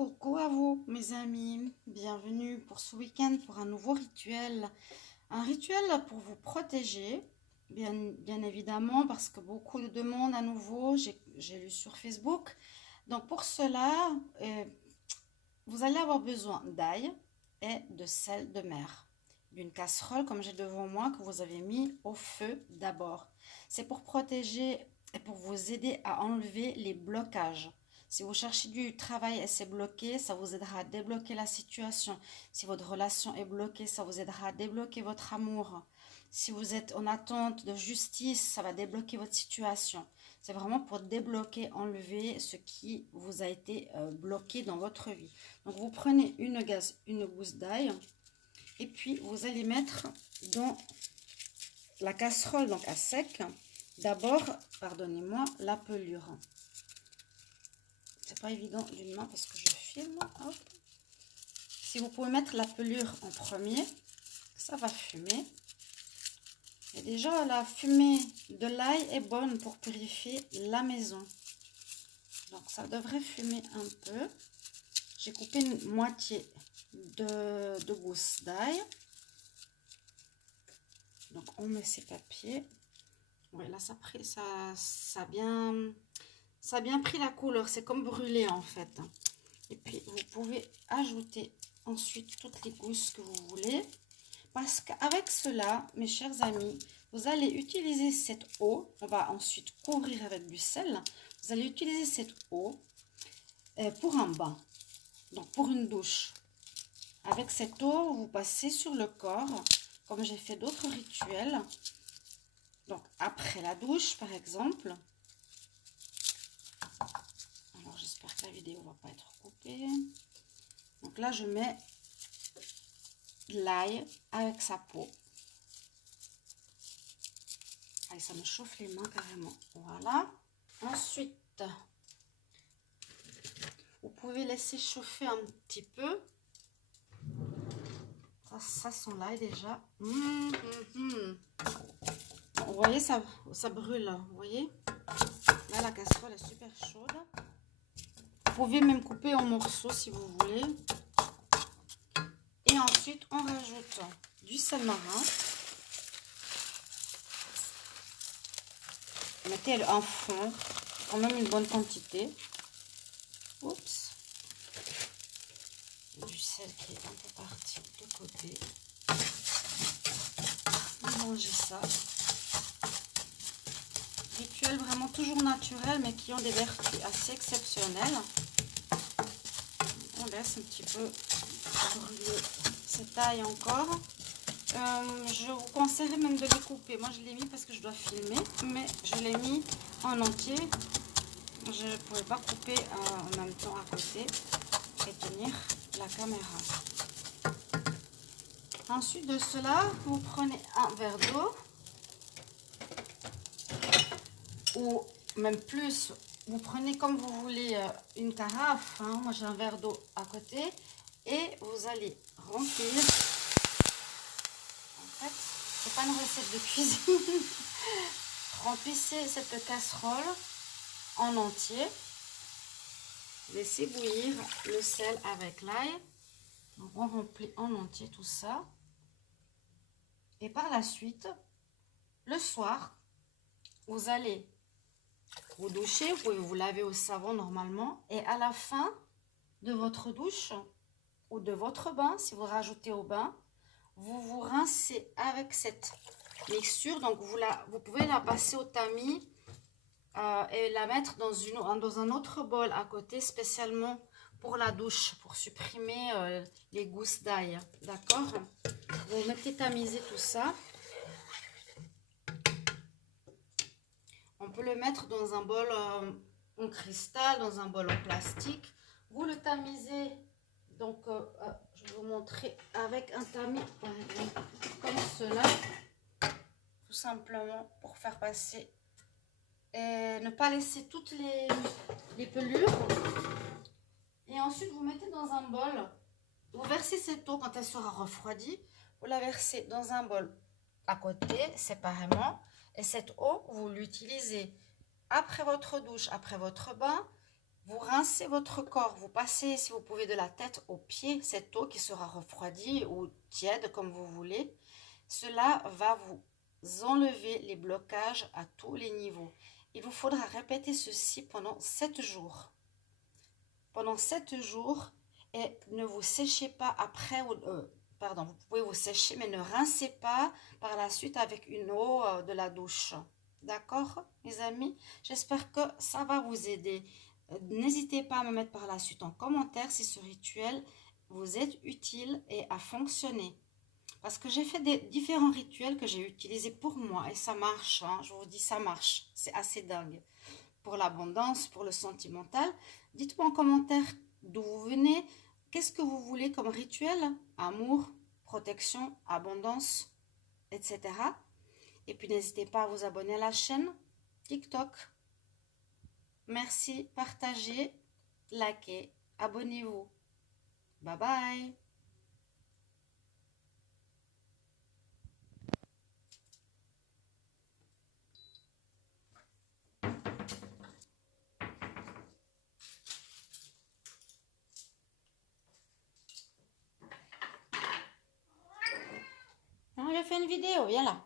Coucou à vous mes amis, bienvenue pour ce week-end pour un nouveau rituel. Un rituel pour vous protéger, bien évidemment, parce que beaucoup de demandes à nouveau, j'ai lu sur Facebook. Donc pour cela, vous allez avoir besoin d'ail et de sel de mer. D'une casserole comme j'ai devant moi que vous avez mis au feu d'abord. C'est pour protéger et pour vous aider à enlever les blocages. Si vous cherchez du travail et c'est bloqué, ça vous aidera à débloquer la situation. Si votre relation est bloquée, ça vous aidera à débloquer votre amour. Si vous êtes en attente de justice, ça va débloquer votre situation. C'est vraiment pour débloquer, enlever ce qui vous a été bloqué dans votre vie. Donc vous prenez une gousse d'ail et puis vous allez mettre dans la casserole donc à sec. D'abord, pardonnez-moi, la pelure. C'est pas évident d'une main parce que je filme. Hop. Si vous pouvez mettre la pelure en premier, ça va fumer. Et déjà, la fumée de l'ail est bonne pour purifier la maison. Donc, ça devrait fumer un peu. J'ai coupé une moitié de gousse d'ail. Donc, on met ces papiers. Oui, là, ça a bien pris la couleur. C'est comme brûlé, en fait. Et puis, vous pouvez ajouter ensuite toutes les gousses que vous voulez. Parce qu'avec cela, mes chers amis, vous allez utiliser cette eau. On va ensuite couvrir avec du sel. Vous allez utiliser cette eau pour un bain. Donc, pour une douche. Avec cette eau, vous passez sur le corps, comme j'ai fait d'autres rituels. Donc, après la douche, par exemple. Alors, j'espère que la vidéo ne va pas être coupée. Donc là, je mets l'ail avec sa peau. Allez, ça me chauffe les mains carrément. Voilà. Ensuite, vous pouvez laisser chauffer un petit peu. Ça sent l'ail déjà. Vous voyez, ça brûle. Vous voyez? Là, la casserole est super chaude. Vous pouvez même couper en morceaux si vous voulez. Et ensuite, on rajoute du sel marin. Mettez en fond, quand même une bonne quantité. Oups. Du sel qui est un peu parti de côté. Mélangez ça. Rituels vraiment toujours naturels, mais qui ont des vertus assez exceptionnelles. On laisse un petit peu brûler cette ail encore. Je vous conseillerais même de les couper. Moi, je l'ai mis parce que je dois filmer, mais je l'ai mis en entier. Je ne pouvais pas couper en même temps à côté et tenir la caméra. Ensuite de cela, vous prenez un verre d'eau ou même plus. Vous prenez comme vous voulez une carafe. Moi, j'ai un verre d'eau à côté et vous allez remplir. En fait, c'est pas une recette de cuisine. Remplissez cette casserole en entier. Laissez bouillir le sel avec l'ail. On remplit en entier tout ça. Et par la suite, le soir, vous allez vous doucher. Vous pouvez vous laver au savon normalement. Et à la fin de votre douche ou de votre bain, si vous rajoutez au bain, vous vous rincez avec cette mixture. Donc, vous pouvez la passer au tamis et la mettre dans un autre bol à côté, spécialement pour la douche, pour supprimer les gousses d'ail. D'accord? Vous mettez tamiser tout ça. On peut le mettre dans un bol en cristal, dans un bol en plastique. Vous le tamisez. Donc, je vais vous montrer avec un tamis, par exemple, comme cela. Tout simplement pour faire passer et ne pas laisser toutes les pelures. Et ensuite, vous mettez dans un bol. Vous versez cette eau quand elle sera refroidie. Vous la versez dans un bol à côté, séparément. Et cette eau, vous l'utilisez après votre douche, après votre bain. Vous rincez votre corps, vous passez, si vous pouvez, de la tête aux pieds, cette eau qui sera refroidie ou tiède comme vous voulez. Cela va vous enlever les blocages à tous les niveaux. Il vous faudra répéter ceci pendant 7 jours. Pendant 7 jours, et ne vous séchez pas après, pardon, vous pouvez vous sécher, mais ne rincez pas par la suite avec une eau de la douche. D'accord, mes amis? J'espère que ça va vous aider. N'hésitez pas à me mettre par la suite en commentaire si ce rituel vous est utile et a fonctionné. Parce que j'ai fait des différents rituels que j'ai utilisés pour moi et ça marche, hein, je vous dis ça marche, c'est assez dingue. Pour l'abondance, pour le sentimental, dites-moi en commentaire d'où vous venez, qu'est-ce que vous voulez comme rituel, amour, protection, abondance, etc. Et puis n'hésitez pas à vous abonner à la chaîne TikTok. Merci, partagez, likez, abonnez-vous. Bye bye. J'ai fait une vidéo, viens là.